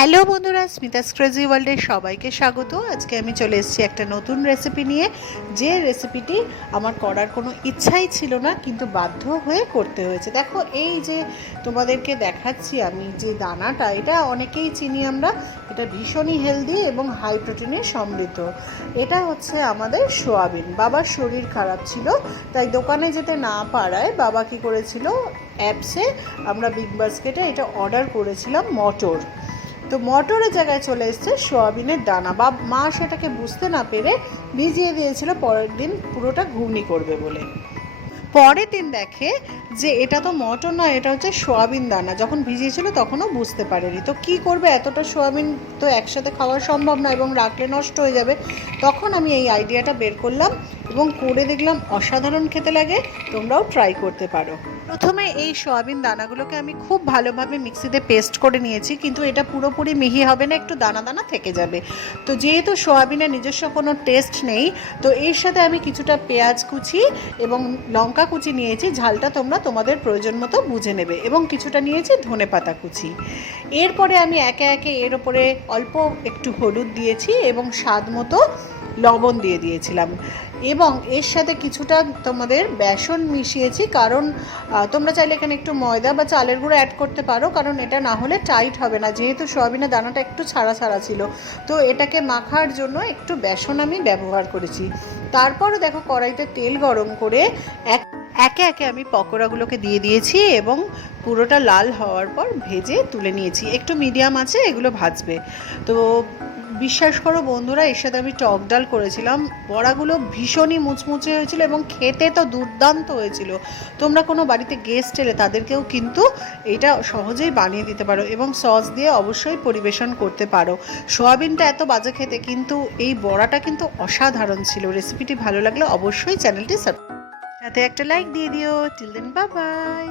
Hello বন্ধুরা, স্মিতাস crazy ওয়ার্ল্ডে সবাইকে স্বাগত। আজকে আমি চলে এসেছি একটা নতুন রেসিপি নিয়ে। যে রেসিপিটি আমার করার কোনো ইচ্ছাই ছিল না, কিন্তু বাধ্য হয়ে করতে হয়েছে। দেখো, এই যে তোমাদেরকে দেখাচ্ছি আমি যে দানাটা, এটা অনেকেই চিনি আমরা। এটা ভীষণই হেলদি এবং হাই প্রোটিনে সমৃদ্ধ। এটা হচ্ছে আমাদের সোয়াবিন। বাবার শরীর খারাপ ছিল, তাই দোকানে যেতে না পারায় বাবা কি করেছিল, অ্যাপসে আমরা বিগ বাস্কেটে এটা অর্ডার করেছিলাম মটর। তো মটরের জায়গায় চলে এসছে সোয়াবিনের দানা। বা মা সেটাকে বুঝতে না পেরে ভিজিয়ে দিয়েছিল, পরের দিন পুরোটা ঘুগনি করবে বলে। পরের দিন দেখে যে এটা তো মটর নয়, এটা হচ্ছে সোয়াবিন দানা। যখন ভিজিয়েছিল তখনও বুঝতে পারেনি। তো কি করবে? এতটা সোয়াবিন তো একসাথে খাওয়া সম্ভব না এবং রাখলে নষ্ট হয়ে যাবে। তখন আমি এই আইডিয়াটা বের করলাম এবং করে দেখলাম, অসাধারণ খেতে লাগে, তোমরাও ট্রাই করতে পারো। প্রথমে এই সয়াবিন দানাগুলোকে আমি খুব ভালোভাবে মিক্সিতে পেস্ট করে নিয়েছি, কিন্তু এটা পুরোপুরি মিহি হবে না, একটু দানা দানা থেকে যাবে। তো যেহেতু সয়াবিনের নিজস্ব কোনো টেস্ট নেই, তো এর সাথে আমি কিছুটা পেঁয়াজ কুচি এবং লঙ্কা কুচি নিয়েছি, ঝালটা তোমরা তোমাদের প্রয়োজন মতো বুঝে নেবে এবং কিছুটা নিয়েছি ধনে পাতা কুচি। এরপরে আমি একে একে এর ওপরে অল্প একটু হলুদ দিয়েছি এবং স্বাদ মতো লবণ দিয়ে দিয়েছিলাম। এবং এর সাথে কিছুটা তোমাদের বেসন মিশিয়েছি, কারণ তোমরা চাইলে এখানে একটু ময়দা বা চালের গুঁড়ো অ্যাড করতে পারো, কারণ এটা না হলে টাইট হবে না। যেহেতু সয়াবিনের দানাটা একটু ছাড়া ছাড়া ছিল, তো এটাকে মাখার জন্য একটু বেসন আমি ব্যবহার করেছি। তারপরও দেখো কড়াইতে তেল গরম করে এক, একে একে আমি পকোড়াগুলোকে দিয়ে দিয়েছি এবং পুরোটা লাল হওয়ার পর ভেজে তুলে নিয়েছি। একটু মিডিয়াম আছে, এগুলো ভাজবে। তো বিশ্বাস করো বন্ধুরা, এর সাথে আমি টক ডাল করেছিলাম। বড়াগুলো ভীষণই মুচমুচে হয়েছিল এবং খেতে তো দুর্দান্ত হয়েছিল। তোমরা কোনো বাড়িতে গেস্ট এলে তাদেরকেও কিন্তু এটা সহজেই বানিয়ে দিতে পারো এবং সস দিয়ে অবশ্যই পরিবেশন করতে পারো। সোয়াবিনটা এত বাজে খেতে কিন্তু এই বড়াটা কিন্তু অসাধারণ ছিল। রেসিপিটি ভালো লাগলে অবশ্যই চ্যানেলটি সাবস্ক্রাইব সাথে একটা লাইক দিয়ে দিও। Till then by